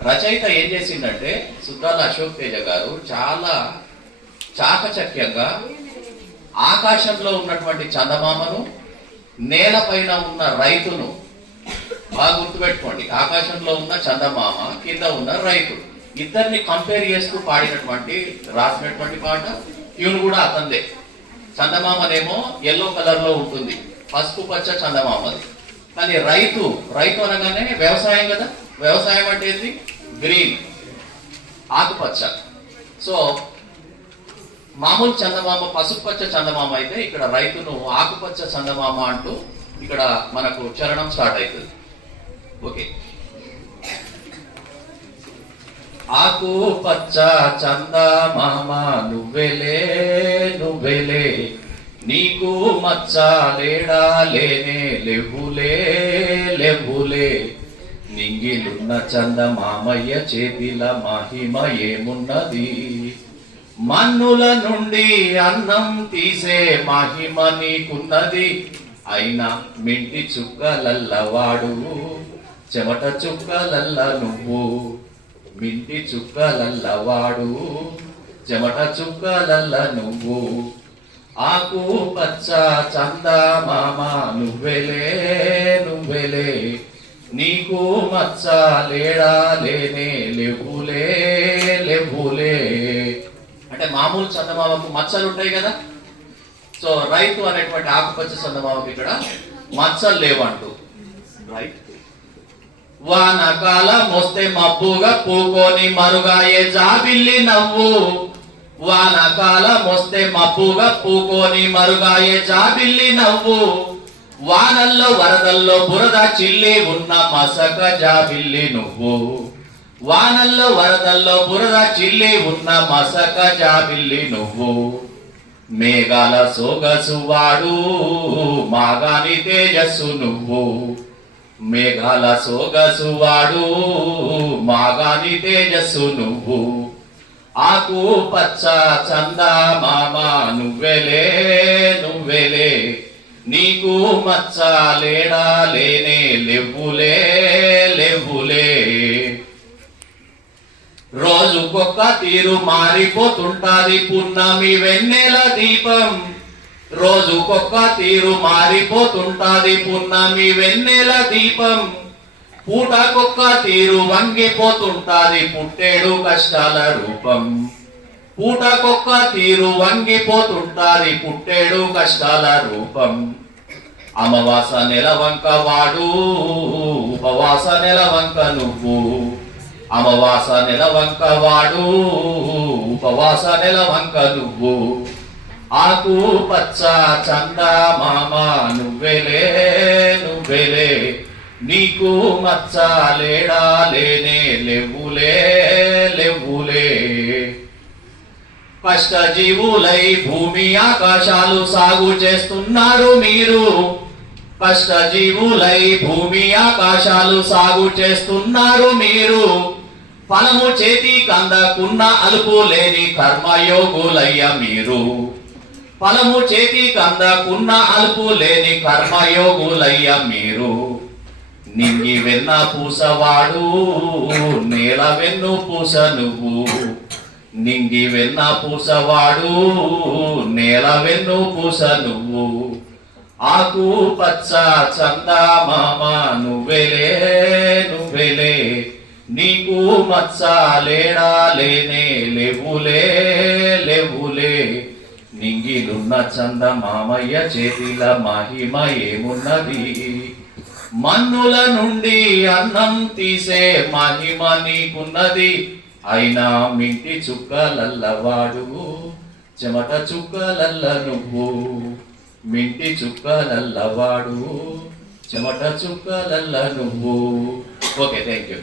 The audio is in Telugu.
రచయిత ఏం చేసిందంటే సుద్దాల అశోక్ తేజ గారు చాలా చాకచక్యంగా ఆకాశంలో ఉన్నటువంటి చందమామను నేలపైన ఉన్న రైతును బాగా గుర్తుపెట్టుకోండి ఆకాశంలో ఉన్న చందమామ కింద ఉన్న రైతు ఇద్దరిని కంపేర్ చేస్తూ పాడినటువంటి రాసినటువంటి పాట ట్యూన్ కూడా అతందే చందమామనేమో ఎల్లో కలర్లో ఉంటుంది పసుపు పచ్చ చందమామది. కానీ రైతు రైతు అనగానే వ్యవసాయం కదా? వ్యవసాయం అంటే ఏంటి గ్రీన్ ఆకుపచ్చ. సో మామూలు చందమామ పసుపుపచ్చ చందమామ అయితే ఇక్కడ రైతును ఆకుపచ్చ చందమామ అంటూ ఇక్కడ మనకు చరణం స్టార్ట్ అవుతుంది. ఓకే. ఆకు పచ్చ చందమామ నువ్వెలే నువ్వెలే నీకు మచ్చ లేడా? లేనే లెవ్వులే లెవ్వులే. నింగిలున్న చందమామయ్య చేతిల మహిమ ఏమున్నది? మన్నుల నుండి అన్నం తీసే మహిమ నీకున్నది. అయినా మింటి చుక్కలల్లవాడు చెమట చుక్కలల్ల నువ్వు. మింటి చుక్కలల్లవాడు చెమట చుక్కలల్ల నువ్వు. ఆకు పచ్చ చందమామ నువ్వెలే నువ్వెలే నీకు మచ్చ లేడా లేనే లేవులే లేవులే అంటే మామూలు చందమామకు మచ్చలు ఉంటాయి కదా? సో రైతు అనేటువంటి ఆకుపచ్చ చందమామకు ఇక్కడ మచ్చలు లేవంటూ. రైట్ వానకాలం వస్తే మబ్బుగా పూకొని మరుగాయే జాబిల్లి నవ్వు. వానకాలమొస్తే మబ్బుగా పూకోని మరుగాయే జాబిల్లి నవ్వు. వానల్లో వరదల్లో బురద చిల్లి ఉన్న మసక జాబిల్లి నువ్వు. వానల్లో వరదల్లో బురద చిల్లి ఉన్న మసక జాబిల్లి నువ్వు. మేఘాల సోగసు వాడు మాగాని తేజస్సు నువ్వు. మేఘాల సోగసు వాడు మాగాని తేజస్సు నువ్వు. ఆకు పచ్చ చంద మామ నువ్వెలే నువ్వెలే నీకు మచ్చ లేడా లేనే లెవ్వులే లెవ్వులే రోజుకొక్క తీరు మారిపోతుంటాది పున్నమి వెన్నెల దీపం. రోజుకొక్క తీరు మారిపోతుంటాది పున్నమి వెన్నెల దీపం. పూటకొక్క తీరు వంగిపోతుంటాది పుట్టేడు కష్టాల రూపం. పూటకొక్క తీరు వంగిపోతుంటాది పుట్టేడు కష్టాల రూపం. అమవాస నెలవంక వాడు ఉపవాస నెలవంక నువ్వు. అమవాస నెలవంక వాడు ఉపవాస నెలవంక నువ్వు. ఆకు పచ్చ చంద మామ నువ్వేలే నువ్వేలే. నీకు మచ్చ లేడా లేనే లెవ్వులే లెవ్వులే కష్టజీవులై భూమి ఆకాశాలు సాగు చేస్తున్నారు మీరు. కష్టజీవులై భూమి ఆకాశాలు సాగు చేస్తున్నారు మీరు. ఫలము చేతి కందకున్న అలుపు లేని కర్మయోగులయ్య మీరు. ఫలము చేతి కందకున్న అలుపు లేని కర్మయోగులయ్య మీరు. నింగి వెన్న పూసవాడు నేల వెన్ను పూస నువ్వు నింగి వెన్న పూసవాడు నేల వెన్ను పూస నువ్వు ఆకు పచ్చ చంద మామ నువ్వెలే నువ్వెలే నీకు మచ్చ లేడా లేనే లేవులే లేవులే నింగిలున్న చంద మామయ్య చేతిల మహిమ ఏమున్నది? మన్నుల నుండి అన్నం తీసే మహిమ నీకున్నది. అయినా మింటి చుక్కలల్లవాడు చెమట చుక్కలల్ల నువ్వు. మింటి చుక్కలల్లవాడు చెమట చుక్కలల్ల నువ్వు. Okay thank you